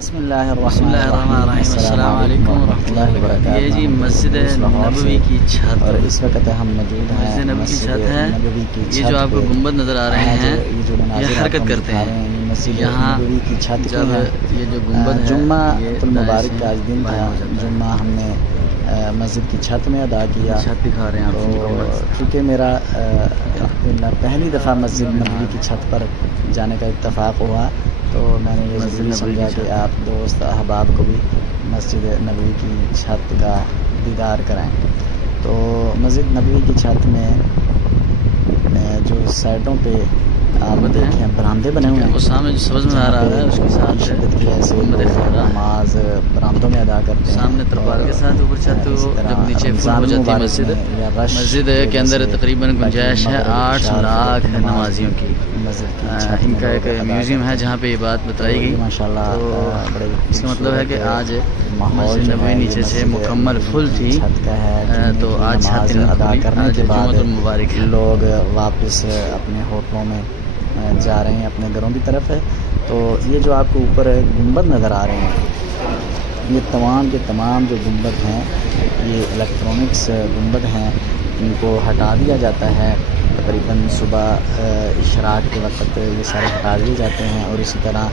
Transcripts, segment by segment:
بسم اللہ الرحمن الرحیم، السلام علیکم ورحمۃ اللہ وبرکاتہ۔ یہ جی مسجد نبوی کی چھت، اور اس وقت ہم موجود ہیں مسجد نبوی کی چھت ہے۔ نبوی کی یہ جو آپ کو گنبد نظر آ رہے ہیں یہ حرکت کرتے ہیں۔ یہاں نبوی کی چھت جب یہ جو گنبد ہے جمعہ المبارک کا آج دن تھا، جمعہ ہم نے مسجد کی چھت میں ادا کیا۔ چھت دکھا رہے ہیں آپ، چونکہ میرا پہلی دفعہ مسجد نبوی کی چھت پر جانے کا اتفاق ہوا، تو میں نے یہ ضروری سمجھا کہ آپ دوست احباب کو بھی مسجد نبوی کی چھت کا دیدار کرائیں۔ تو مسجد نبوی کی چھت میں جو سائڈوں پہ آپ دیکھیں برآمدے بنے ہوئے ہیں، وہ سامنے جو سبز میں آ رہا ہے اس کے ساتھ شدت کی ایسے نماز برآمدوں میں ادا کرتے ہیں۔ سامنے ترپال کے ساتھ اوپر چھت، جب نیچے فل ہو جاتی ہے مسجد کے اندر تقریباً گنجائش ہے 8 لاکھ نمازیوں کی۔ ان کا ایک میوزیم ہے جہاں پہ یہ بات بتائی گئی۔ ماشاءاللہ اس کا مطلب ہے کہ آج مسجد نبوی نیچے سے مکمل فل تھی، تو آج چھت ادا کرنے کے بعد مبارک لوگ واپس اپنے ہوٹلوں میں جا رہے ہیں، اپنے گھروں کی طرف ہے۔ تو یہ جو آپ کو اوپر گنبد نظر آ رہے ہیں، یہ تمام کے تمام جو گنبد ہیں یہ الیکٹرانکس گنبد ہیں۔ ان کو ہٹا دیا جاتا ہے تقریباً صبح اشراق کے وقت، یہ سارے ہٹا دیے جاتے ہیں، اور اسی طرح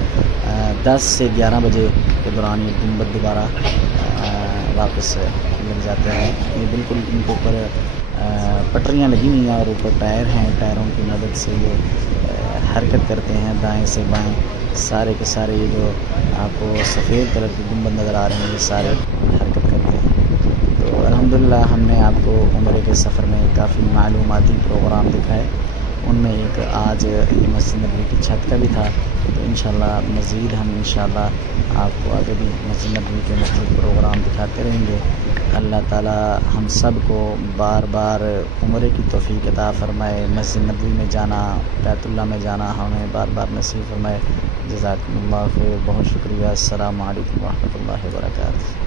10 سے 11 بجے کے دوران یہ گنبد دوبارہ واپس لگ جاتے ہیں۔ یہ بالکل ان کے اوپر پٹریاں لگی ہوئی ہیں اور اوپر ٹائر ہیں، ٹائروں کی مدد سے یہ حرکت کرتے ہیں دائیں سے بائیں۔ سارے کے سارے یہ جو آپ کو سفید کلر کی گنبد نظر آ رہے ہیں یہ سارے حرکت کرتے ہیں۔ تو الحمدللہ ہم نے آپ کو عمرے کے سفر میں کافی معلوماتی پروگرام دکھائے، ان میں ایک آج مسجد نبوی کی چھت کا بھی تھا۔ تو انشاءاللہ مزید ہم انشاءاللہ آپ کو آگے بھی مسجد نبوی کے مختلف پروگرام دکھاتے رہیں گے۔ اللہ تعالی ہم سب کو بار بار عمرے کی توفیق عطا فرمائے، مسجد نبوی میں جانا، بیت اللہ میں جانا ہمیں بار بار نصیب فرمائے۔ جزاکم اللہ خیر، بہت شکریہ۔ السلام علیکم ورحمۃ اللہ وبرکاتہ۔